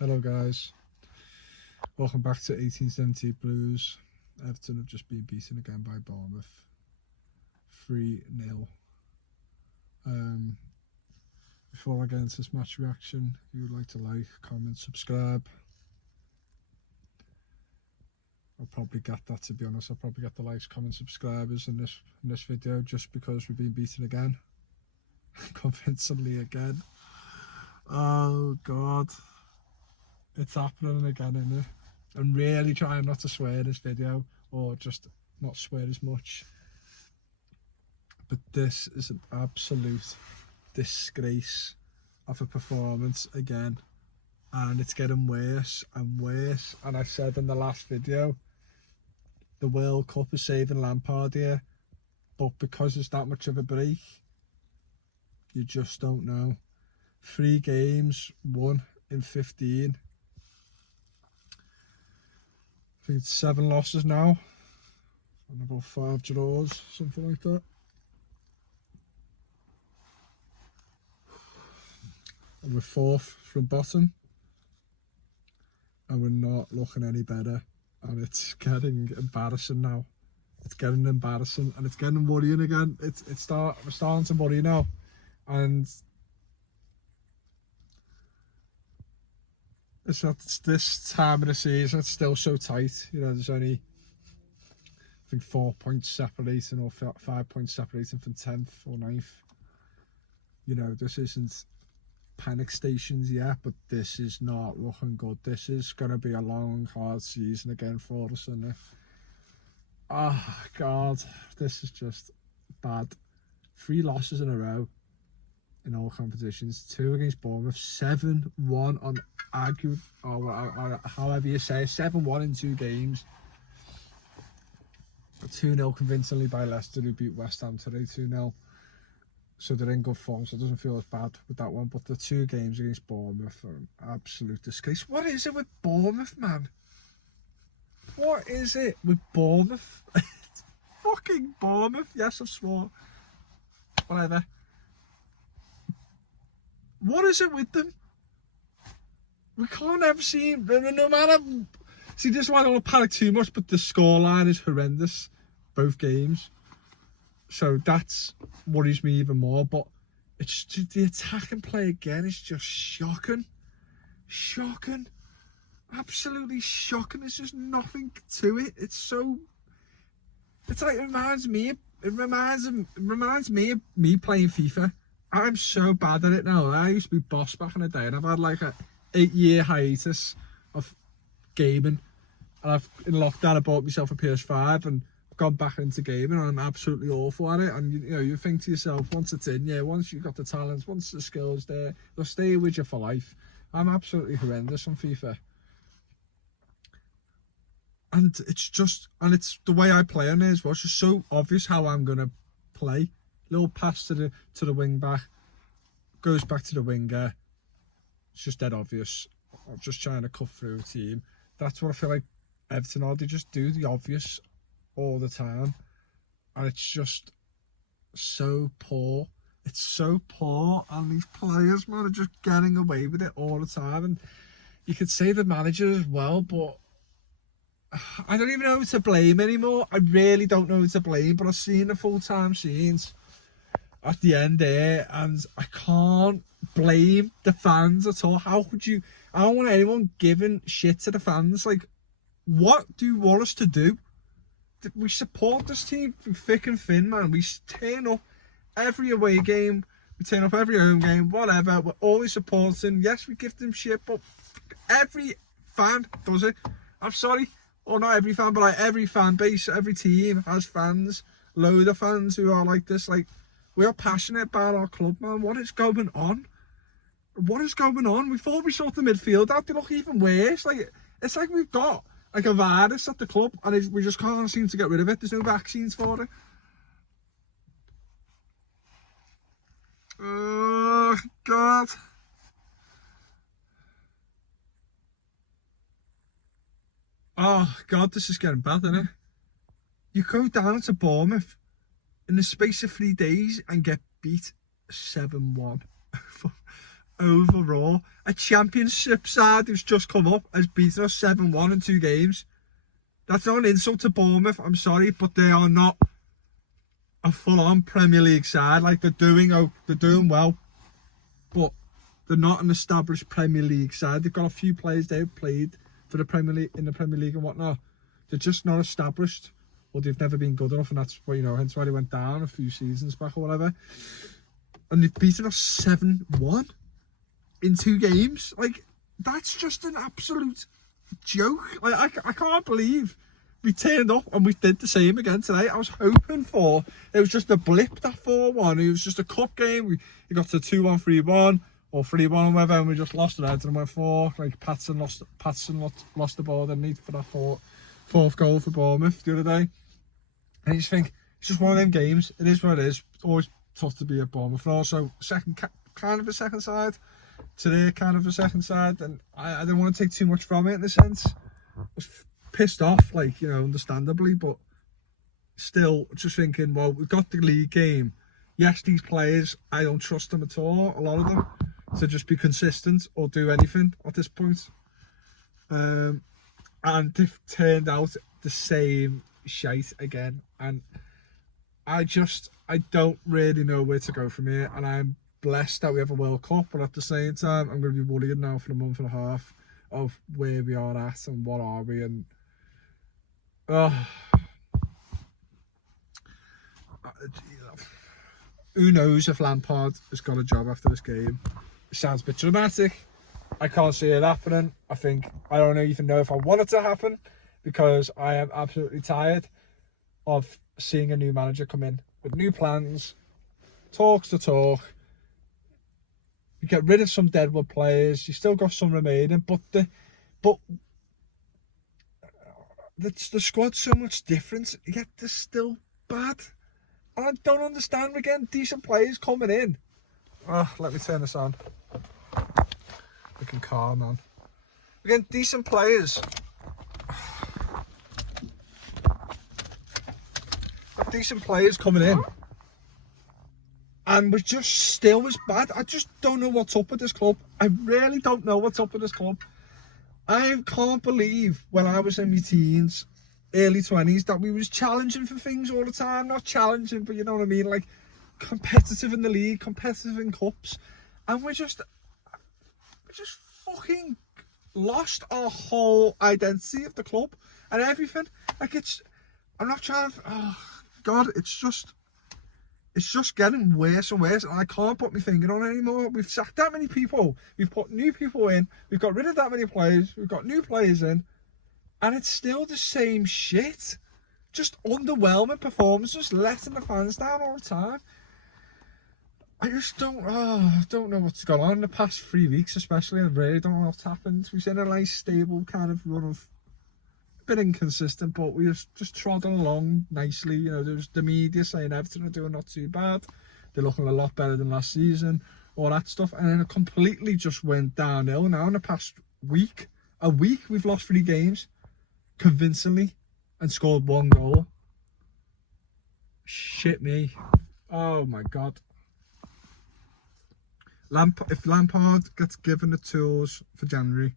Hello guys, welcome back to 1870 Blues. Everton have just been beaten again by Bournemouth 3-0. Before I get into this match reaction, if you would like to like, comment, subscribe. I'll probably get that, to be honest. I'll probably get the likes, comments, subscribers in this video just because we've been beaten again. Convincingly again. Oh god. It's happening again, isn't it? I'm really trying not to swear in this video, or just not swear as much. But this is an absolute disgrace of a performance again. And it's getting worse and worse. And I said in the last video, the World Cup is saving Lampard here. But because it's that much of a break, you just don't know. 3 games, 1 in 15. I think it's 7 losses now, and about 5 draws, something like that. And we're 4th from bottom, and we're not looking any better. And it's getting embarrassing now. It's getting embarrassing, and it's getting worrying again. We're starting to worry now, and it's this time of the season. It's still so tight. You know, there's only, I think, 4 points separating, or 5 points separating from 10th or 9th. You know, this isn't panic stations yet, but this is not looking good. This is going to be a long, hard season again for us, isn't it? Oh god, this is just bad. 3 losses in a row in all competitions. 2 against Bournemouth, 7-1 on argued, or however you say it, 7-1 in 2 games. 2-0 convincingly by Leicester, who beat West Ham today 2-0. So they're in good form, so it doesn't feel as bad with that one. But the 2 games against Bournemouth are an absolute disgrace. What is it with Bournemouth, man? What is it with Bournemouth? It's fucking Bournemouth. Yes, I've swore. Whatever. What is it with them? We can't ever see, no matter. See, this is why I don't want to panic too much, but the scoreline is horrendous, both games. So that's worries me even more. But it's just, the attacking play again is just shocking. Shocking. Absolutely shocking. There's just nothing to it. It's like, it reminds me of me playing FIFA. I'm so bad at it now. I used to be boss back in the day, and I've had like a 8-year hiatus of gaming, and in lockdown I bought myself a PS5 and gone back into gaming, and I'm absolutely awful at it. And you know, you think to yourself, once it's in, yeah, once you've got the talents, once the skills there, they'll stay with you for life. I'm absolutely horrendous on FIFA, and it's the way I play on it as well. It's just so obvious how I'm gonna play. Little pass to the wing back, goes back to the winger. It's just dead obvious. I'm just trying to cut through a team. That's what I feel like Everton are. They just do the obvious all the time, and it's just so poor. It's so poor, and these players, man, are just getting away with it all the time. And you could say the manager as well, but I don't even know who to blame anymore. I really don't know who to blame. But I've seen the full-time scenes at the end there, and I can't blame the fans at all. How could you? I don't want anyone giving shit to the fans. Like, what do you want us to do? We support this team through thick and thin, man. We turn up every away game, we turn up every home game, whatever. We're always supporting. Yes, we give them shit, but every fan does it. I'm sorry, or not every fan, but like every fan base, every team has fans. Load of fans who are like this. Like, we are passionate about our club, man. What is going on? What is going on? We thought we sorted the midfield out. They look even worse. Like, it's like we've got like a virus at the club, and we just can't seem to get rid of it. There's no vaccines for it. Oh god. Oh god, this is getting bad, isn't it? You go down to Bournemouth in the space of 3 days and get beat 7-1. overall. A championship side who's just come up has beaten us 7-1 in 2 games. That's not an insult to Bournemouth, I'm sorry, but they are not a full-on Premier League side. Like, they're doing well, but they're not an established Premier League side. They've got a few players they've played for the Premier League, in the Premier League and whatnot. They're just not established, or they've never been good enough, and that's why, hence why they went down a few seasons back or whatever. And they've beaten us 7-1 in 2 games. Like, that's just an absolute joke. Like, I can't believe we turned up and we did the same again today. I was hoping for it was just a blip, that 4-1. It was just a cup game. We got to 2-1, 3-1, or 3-1 or whatever, and we just lost it out and went 4. Like, Patson lost the ball, didn't he, for that fourth goal for Bournemouth the other day. And you just think, it's just one of them games. It is what it is. It's always tough to be at Bournemouth. And also, kind of a second side. Today, kind of a second side. And I don't want to take too much from it in a sense. I was pissed off, like, understandably. But still, just thinking, well, we've got the league game. Yes, these players, I don't trust them at all, a lot of them, to just be consistent or do anything at this point. And they've turned out the same shite again. And I don't really know where to go from here. And I'm blessed that we have a World Cup, but at the same time, I'm going to be worried now for a month and a half of where we are at and what are we. And who knows if Lampard has got a job after this game. It sounds a bit dramatic. I can't see it happening. I don't even know if I want it to happen, because I am absolutely tired of seeing a new manager come in with new plans, talks to talk. You get rid of some deadwood players. You still got some remaining, but the squad's so much different. Yet they're still bad. And I don't understand. We're getting decent players coming in. Let me turn this on. Looking calm, man. We're getting decent players. Decent players coming in. And we're just still as bad. I just don't know what's up with this club. I really don't know what's up with this club. I can't believe when I was in my teens, early 20s, that we was challenging for things all the time. Not challenging, but you know what I mean? Like, competitive in the league, competitive in cups. And we just fucking lost our whole identity of the club and everything. Like, I'm not trying to... Oh, God, it's just getting worse and worse, and I can't put my finger on it anymore. We've sacked that many people. We've put new people in. We've got rid of that many players. We've got new players in. And it's still the same shit. Just underwhelming performances, letting the fans down all the time. I just don't know what's gone on in the past 3 weeks, especially. I really don't know what's happened. We've seen a nice, stable kind of run of... bit inconsistent, but we just trotting along nicely. There's the media saying Everton are doing not too bad. They're looking a lot better than last season, all that stuff. And then it completely just went downhill now in the past week. A week, we've lost 3 games convincingly and scored 1 goal. Shit me. Oh my God. If Lampard gets given the tools for January,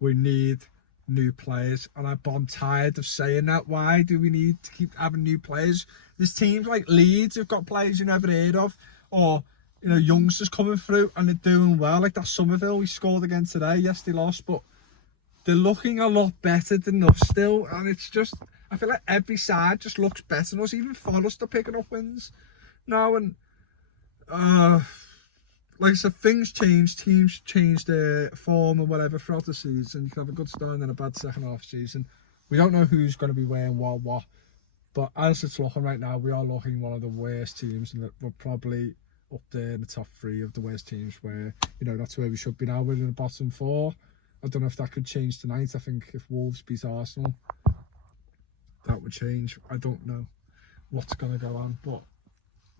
we need new players. And I'm tired of saying that. Why do we need to keep having new players? There's teams like Leeds who've got players you never heard of, or youngsters coming through and they're doing well, like that Somerville we scored again today. Yes, they lost, but they're looking a lot better than us still. And it's just, I feel like every side just looks better than us. Even Forest are picking up wins now. And like I said, things change, teams change their form or whatever throughout the season. You can have a good start and then a bad second half season. We don't know who's going to be wearing what. But as it's looking right now, we are looking one of the worst teams, and we're probably up there in the top 3 of the worst teams, where, that's where we should be now. We're in the bottom 4. I don't know if that could change tonight. I think if Wolves beat Arsenal, that would change. I don't know what's going to go on, but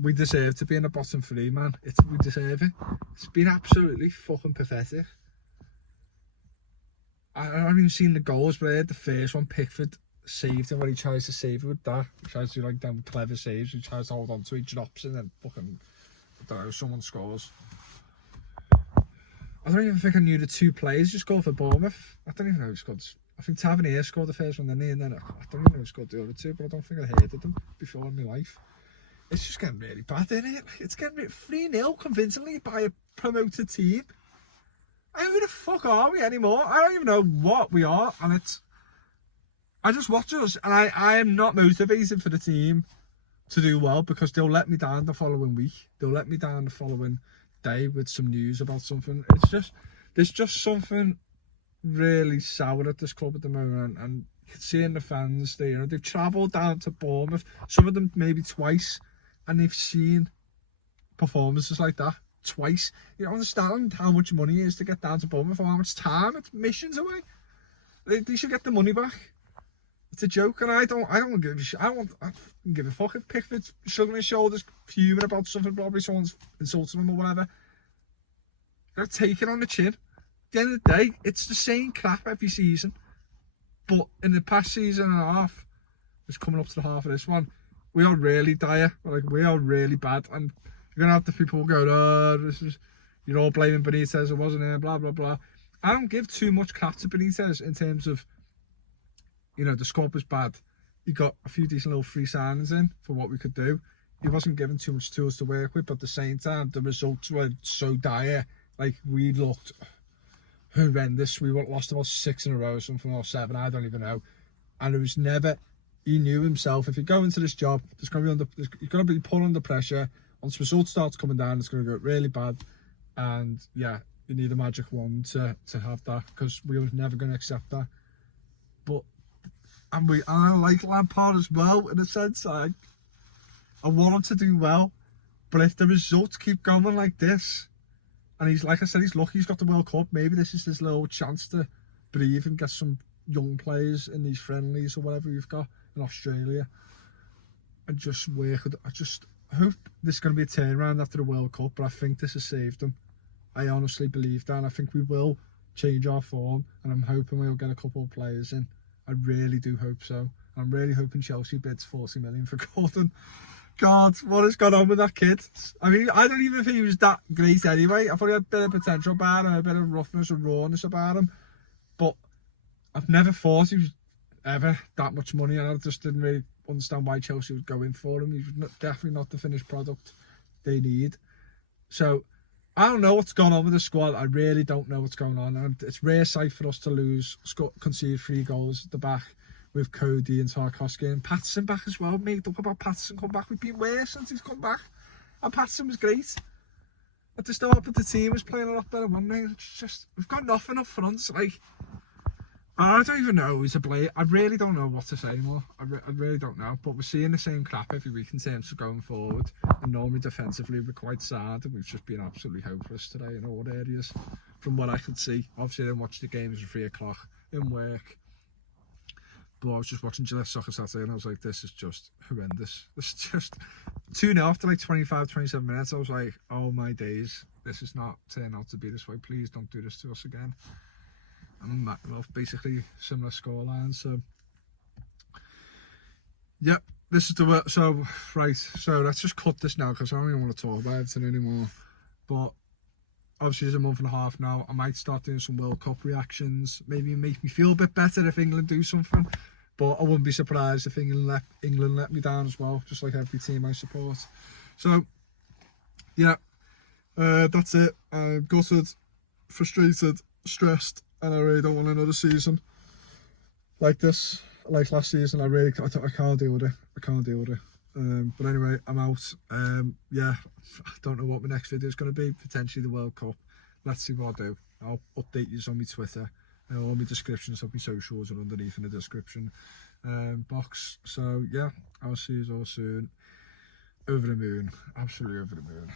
we deserve to be in the bottom 3, man. We deserve it. It's been absolutely fucking pathetic. I haven't even seen the goals, but I heard the first one, Pickford saved him, where he tries to save it with that. He tries to do like them clever saves. He tries to hold on to it, he drops, and then fucking, I don't know, someone scores. I don't even think I knew the 2 players who scored for Bournemouth. I don't even know who scored. I think Tavernier scored the first one, and then I don't even know who scored the other 2, but I don't think I heard of them before in my life. It's just getting really bad, isn't it? It's getting 3-0 convincingly by a promoted team. I don't know who the fuck are we anymore? I don't even know what we are, and I just watch us, and I am not motivated for the team to do well, because they'll let me down the following week. They'll let me down the following day with some news about something. There's just something really sour at this club at the moment, and you can see in the fans, they've travelled down to Bournemouth, some of them maybe twice, and they've seen performances like that twice. You don't understand how much money it is to get down to Bournemouth, or how much time. It's missions away. They should get the money back. It's a joke, and I don't give a fuck if Pickford's shrugging his shoulders, fuming about something, probably someone's insulting him or whatever. They're taking on the chin. At the end of the day, it's the same crap every season. But in the past season and a half, it's coming up to the half of this one, we are really dire. We are really bad, and you're gonna have the people go, "Oh, you're all blaming Benitez. It wasn't him." Blah blah blah. I don't give too much crap to Benitez in terms of, the squad was bad. He got a few decent little free signings in for what we could do. He wasn't given too much tools to work with, but at the same time, the results were so dire. We looked horrendous. We lost about 6 in a row, something, or 7, I don't even know. And it was never. He knew himself, if you go into this job, you're going to be put under pressure. Once results starts coming down, it's going to go really bad. And yeah, you need a magic wand to have that, because we were never going to accept that. But I like Lampard as well, in a sense. I want him to do well, but if the results keep going like this, and he's, like I said, he's lucky he's got the World Cup, maybe this is his little chance to breathe and get some young players in these friendlies or whatever we've got in Australia, and just work. I hope this is going to be a turnaround after the World Cup, but I think this has saved them. I honestly believe that, and I think we will change our form, and I'm hoping we'll get a couple of players in. I really do hope so. I'm really hoping Chelsea bids 40 million for Gordon. God, what has gone on with that kid? I mean, I don't even think he was that great anyway. I thought he had a bit of potential about him, a bit of roughness and rawness about him, but I've never thought he was ever that much money, and I just didn't really understand why Chelsea would go in for him. He's definitely not the finished product they need. So I don't know what's going on with the squad. I really don't know what's going on. And it's rare sight for us to concede 3 goals at the back with Cody and Tarkowski, and Patterson back as well. Made up about Patterson come back. We've been worse since he's come back, and Patterson was great. I just hope the team was playing a lot better one night. It's just, we've got nothing up front. I don't even know who's to blame. I really don't know what to say anymore. I really don't know. But we're seeing the same crap every week in terms of going forward. And normally defensively we're quite sad, and we've just been absolutely hopeless today in all areas, from what I could see. Obviously I didn't watch the games at 3 o'clock in work. But I was just watching Gillette Soccer Saturday, and I was like, this is just horrendous. This is just 2-0 after 25, 27 minutes. I was like, oh my days, this is not turning out to be this way. Please don't do this to us again. And basically similar scoreline. So yep, this is the so let's just cut this now, because I don't even want to talk about it anymore. But obviously it's a month and a half now. I might start doing some World Cup reactions, maybe make me feel a bit better if England do something, but I wouldn't be surprised if England let me down as well, just like every team I support. So yeah, that's it. I'm gutted, frustrated, stressed, and I really don't want another season like this, like last season. I can't deal with it. I can't deal with it. But anyway, I'm out. Yeah, I don't know what my next video is going to be. Potentially the World Cup. Let's see what I do. I'll update you on my Twitter. All my descriptions of my socials are underneath in the description box. So yeah, I'll see you all soon. Over the moon. Absolutely over the moon.